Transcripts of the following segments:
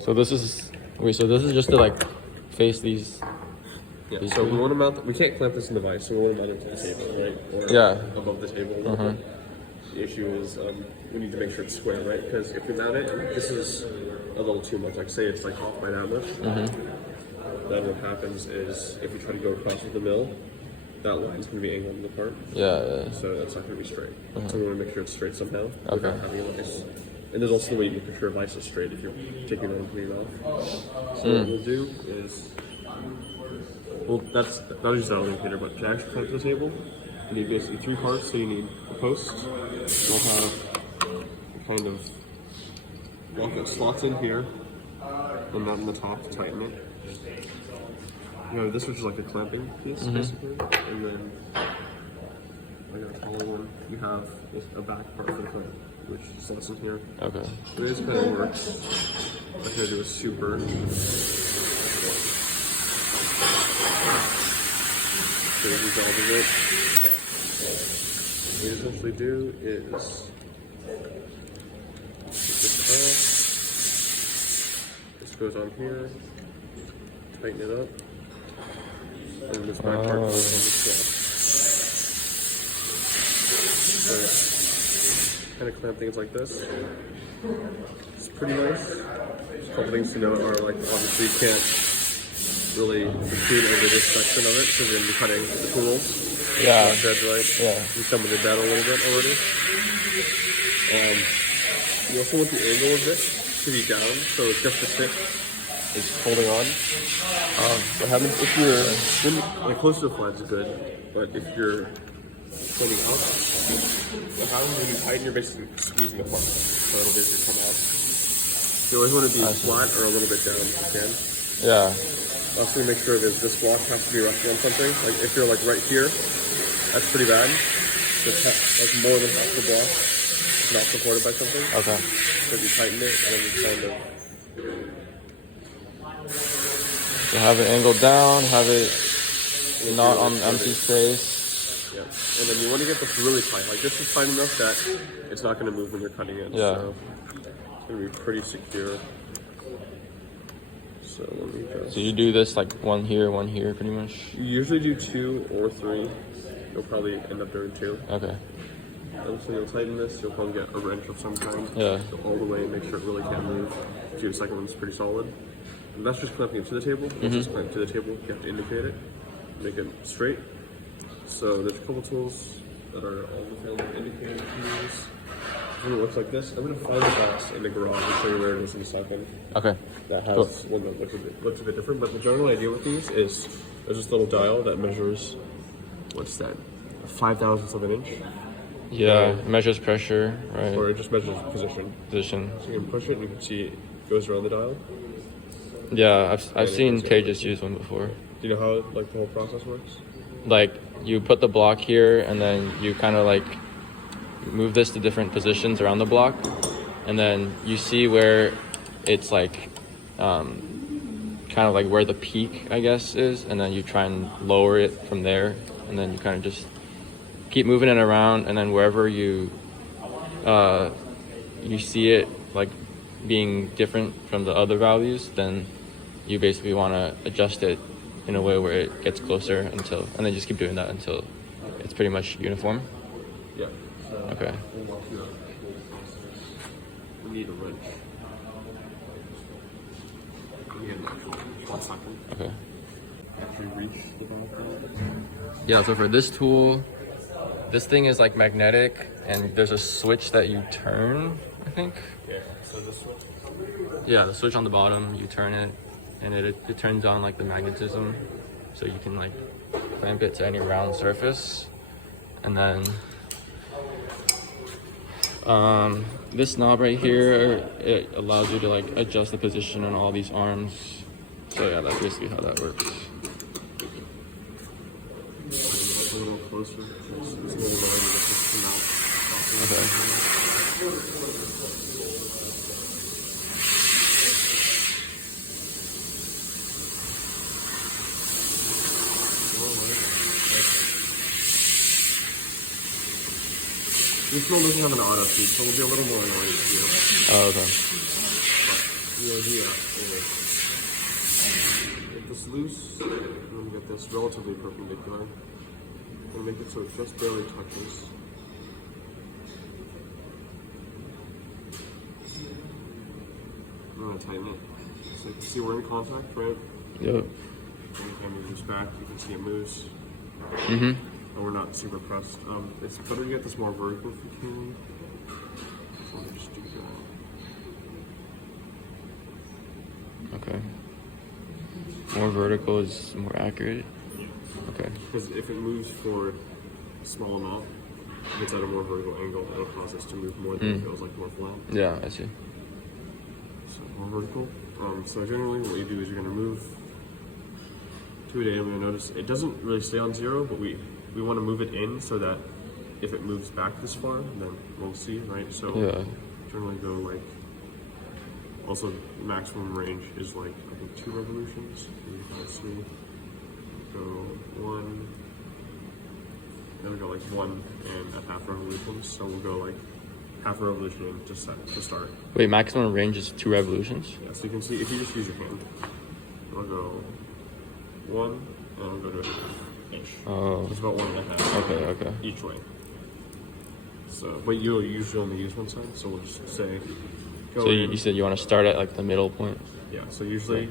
So this is so this is just to like face these. Yeah. So we want to mount. We can't clamp this in the vise, so we want to mount it to the table, right? Or Yeah. above the table. A little bit. The issue is we need to make sure it's square, right? Because if we mount it, this is a little too much. Like say it's like off by that much. Then what happens is if we try to go across with the mill, that line's going to be angled in the part. Yeah. So that's not going to be straight. So we want to make sure it's straight somehow. Okay. Without having a vice. And there's also a way you can make sure a vice is straight if you're taking the clean off. So what we'll do is, well, that's not just our indicator, but to actually clamp the table, you need basically 3 parts. So you need a post. You'll have a kind of block that slots in here, and that in the top to tighten it. You have this, which is like a clamping piece, basically, and then I got a taller one. You have a back part for the clamp, which slots in here. Okay. So this kind of works. I'm gonna do a super. So you resolve it. What we essentially do is take this off. This goes on here. Tighten it up. And this back part goes on the slot. So yeah, kind of clamp things like this. It's pretty nice. Just a couple things to note are like obviously you can't really protrude over this section of it because you're going to be cutting the tools. Yeah. Dead right. Yeah. You come with it down a little bit already. You also want the angle of this to be down, so it's just the tip is holding on. What happens if you're close to the flat is good, but if you're pointing out, what happens when you tighten, you're basically squeezing the part, so it'll basically come out. You always want to be flat or a little bit down if you can. Yeah. Also make sure that this block has to be resting on something. Like if you're like right here, that's pretty bad. Just like more than half the block is not supported by something. Okay. So if you tighten it, and then you kind of. So have it angled down, have it not on empty space. Yeah. And then you want to get this really tight. Like this is tight enough that it's not going to move when you're cutting it. Yeah. So it's going to be pretty secure. So let me just. So you do this like one here, pretty much. You usually do 2 or 3. You'll probably end up doing 2. Okay. And so you'll tighten this. You'll probably get a wrench of some kind. Yeah. Go all the way and make sure it really can't move. Do the second one's pretty solid. And that's just clamping it to the table. Once it's clamped to the table, you have to indicate it, make it straight. So there's a couple tools that are all the family indicators to use. It looks like this. I'm going to find the glass in the garage and show you where it is in a second. Okay. That has one that looks a bit different, but the general idea with these is there's this little dial that measures, what's that, 5/1000th of an inch? Yeah, measures pressure, right? Or it just measures position. Position. So you can push it and you can see it goes around the dial. Yeah, I've seen Tejas use one before. Do you know how like the whole process works? Like you put the block here, and then you kind of like move this to different positions around the block, and then you see where it's like kind of like where the peak, I guess, is, and then you try and lower it from there, and then you kind of just keep moving it around, and then wherever you see it like being different from the other values, then you basically want to adjust it in a way where it gets closer and then just keep doing that until it's pretty much uniform. Yeah. Okay. We'll walk through that. We need a wrench. We need an actual 1 second. Okay. Actually reach the bottom. Yeah, so for this tool, this thing is like magnetic, and there's a switch that you turn, I think. Yeah, so this one. Yeah, the switch on the bottom, you turn it, and it turns on like the magnetism, so you can like clamp it to any round surface. And then this knob right here, it allows you to like adjust the position on all these arms. So yeah, that's basically how that works. A little closer. It's a little lower to get this come out. Okay. This one doesn't have an auto feed, so it'll be a little more annoying to you. Oh, okay. the idea is get this loose and then get this relatively perpendicular and make it so it just barely touches. I'm gonna tighten it. So you can see we're in contact, right? Yep. Anytime we moves back, you can see it moves. Mm-hmm. And we're not super pressed. It's better to get this more vertical if you can. So let me just do that. Okay. More vertical is more accurate. Okay. Because if it moves forward a small amount, if it's at a more vertical angle, it'll cause us to move more than it feels like more flat. Yeah, I see. So more vertical. So generally what you do is you're gonna move to it, and you'll notice it doesn't really stay on 0, but we want to move it in so that if it moves back this far, then we'll see, right? So Yeah. generally go like, also maximum range is like, I think 2 revolutions. 3, 5, 3. Go 1. Then we go like 1 and a half revolutions. So we'll go like half a revolution in to start. Wait, maximum range is 2 revolutions? Yeah, so you can see if you just use your hand, we'll go 1 and we'll go to a half-ish. Oh. It's about 1.5. Okay. Each way. So, but you'll usually only use one side, so we'll just say go So in. you said you want to start at like the middle point? Yeah, so usually,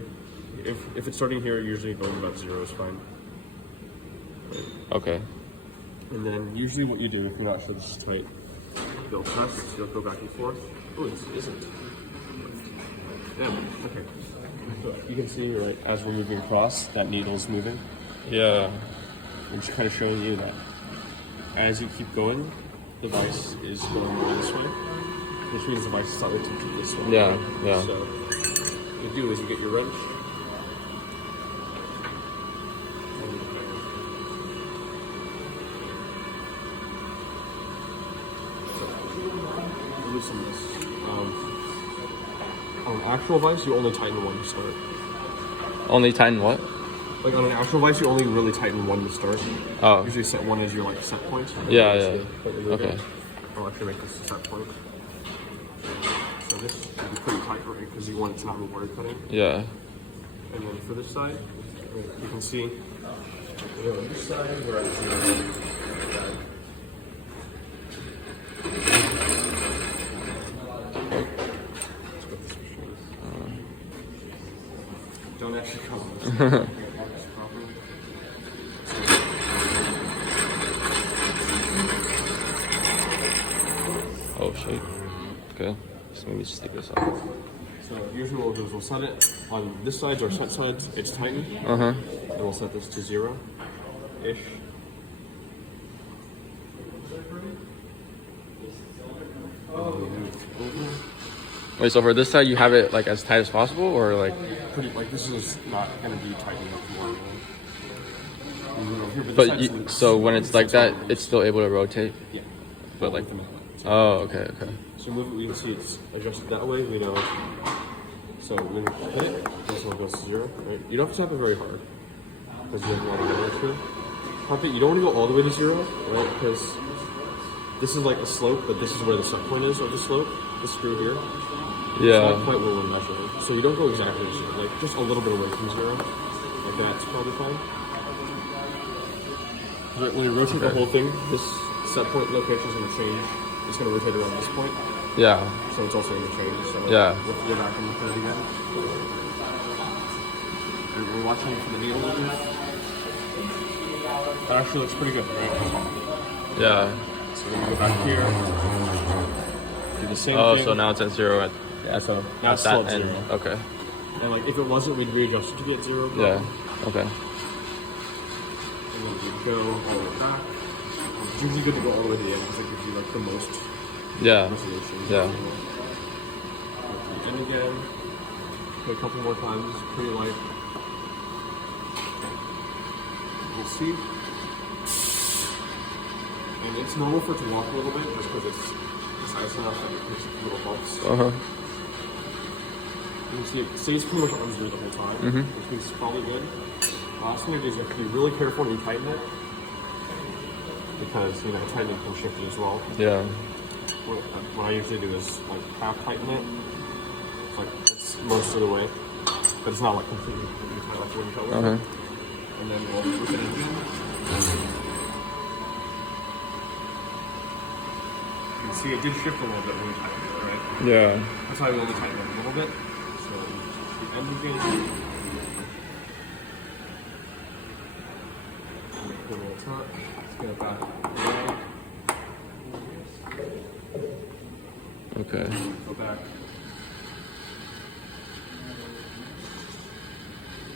if it's starting here, usually going about 0 is fine. Right. Okay. And then usually what you do, if you're not sure this is tight, you'll test, you'll go back and forth. Oh, it isn't. Yeah, okay. So you can see, right, as we're moving across, that needle's moving. Yeah. I'm just kind of showing you that as you keep going, the vise is going more this way, which means the vise is starting to keep this way. Yeah, yeah. So what you do is you get your wrench. So loosen this. On actual vise, you only tighten one to start. Only tighten what? Like on an actual vise, you only really tighten one to start. Oh. Usually set one as your like set point. Yeah. Okay. Okay. I'll actually make this a set point. So this will be pretty tight, right? Because you want it to not be water cutting. Yeah. And then for this side, you can see, on this side, we're at 0. Don't actually come on this. Oh shit. Okay. So maybe just take this off. So usually what we'll do is we'll set it on this side, our set side, it's tightened. Uh-huh. And we'll set this to 0-ish. Wait, so for this side you have it like as tight as possible, or like? Pretty, like this is not going to be tightened up more. But so when it's like that, it's still able to rotate. Yeah. But like. With the magnet. Oh, okay. So move it, you can see it's adjusted that way, we know. So when you hit it, this one goes to 0, right? You don't have to tap it very hard, because you have a lot of leverage here. Tap it, you don't want to go all the way to 0, right? Because this is like a slope, but this is where the set point is of the slope, the screw here. It's not quite where we're measuring. So you don't go exactly to 0, like just a little bit away from 0. Like that's probably fine. But when you rotate the whole thing, this set point location is going to change. It's going to rotate around this point. Yeah. So it's also going to change. So Yeah. we'll go back and look at it again. And we're watching for the needle moving. That actually looks pretty good, right? Yeah. So we're going to go back here. Do the same Oh, thing. so now it's at 0 at so now it's that still at end. 0. Okay. And like if it wasn't, we'd readjust it to be at 0. Yeah. Okay. And then we'd go all the way back. It's usually good to go all the way to the end because it gives you like the most Yeah. resolution. Yeah. And again, a couple more times, pretty light. We'll see. And it's normal for it to walk a little bit just because it's size enough that it makes little bumps. Uh-huh. You can see it stays pretty much on 0 the whole time, which means it's probably good. Last thing to do is you have to be really careful when you tighten it, because tightening can shift it as well. Yeah. What I usually do is like half tighten it. It's like most of the way, but it's not like completely tight like wooden color. Okay. And then we'll look at it again. You can see it did shift a little bit when we tightened it, right? Yeah. That's why we only tightened it a little bit. So the end again. Make a little tuck. Let's get it back. Okay. Go back.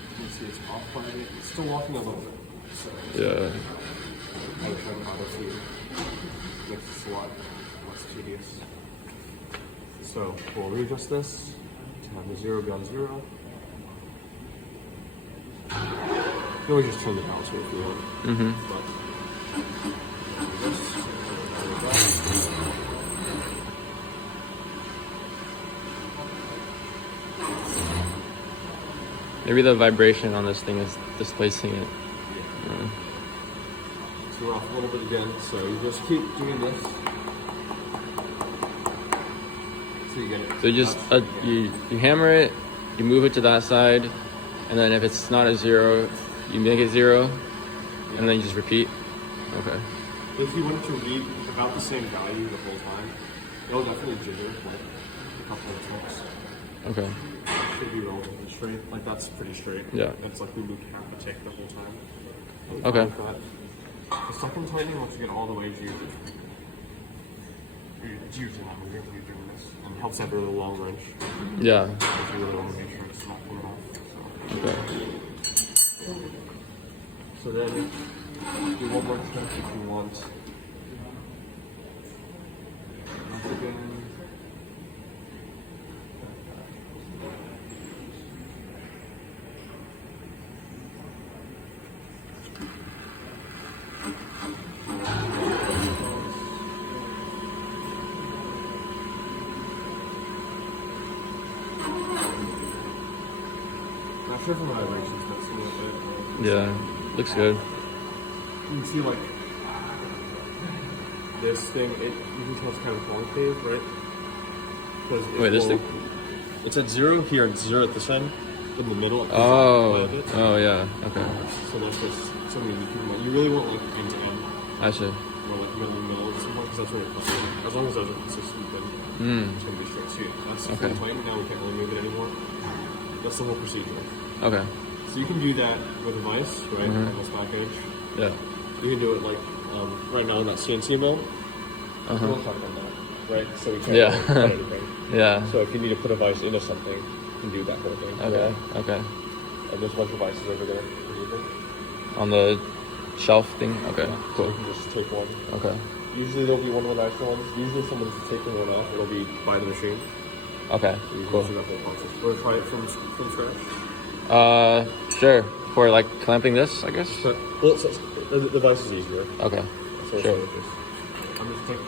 You can see it's off by it. It's still walking a little bit. So Yeah. I would try to obviously make this a lot less tedious. So we'll readjust this to have the 0 be on 0. You can always just turn the balance here if you want. Mm-hmm. But Maybe the vibration on this thing is displacing it. so we're off a little bit again. So you just keep doing this. So you get it. So you just you hammer it, you move it to that side, and then if it's not a 0, you make it 0, and then you just repeat. Okay. If you want to read about the same value the whole time, it'll definitely jigger like a couple of ticks. Okay. Should be relatively straight. Like that's pretty straight. Yeah. That's like we moved half a tick the whole time. Okay. For that. The second tightening, once you get all the way, it's usually not moving when you're doing this, and it helps have a really long wrench. Yeah. If you really want to make sure it's not coming off. Okay. So then, do one more step if you want. Once again. Not sure from the vibrations, but it's a little bit. Yeah. Looks good. You can see like this thing, you can tell it's kind of concave, right? Because Wait, this thing? It's at 0 here and 0 at this end, in the middle. Oh. Oh yeah. Okay. So that's just something you keep in mind. You really want like end to end, I see. or like middle to middle at some point, because that's what it's consistent. As long as those are consistent, then it's going to be straight. So that's Okay. full tight. Now we can't really move it anymore. That's the whole procedure. Okay. So you can do that with a vise, right? On this back edge. Yeah. You can do it like right now in that CNC mill. Uh-huh. We'll talk about that, right? So we can't Yeah. really cut anything. Yeah. So if you need to put a vise into something, you can do that whole thing. Okay. Okay. And there's a bunch of vices over there. On the shelf thing. Okay. So Cool. you can just take one. Okay. Usually there'll be one of the nicer ones. Usually if someone's taking one off, it'll be by the machine. Okay. So you can Cool. see that whole process. Want to try it from scratch? Sure. For like clamping this, I guess. But, well, the vise is easier. Okay. So Sure. I'm just taking.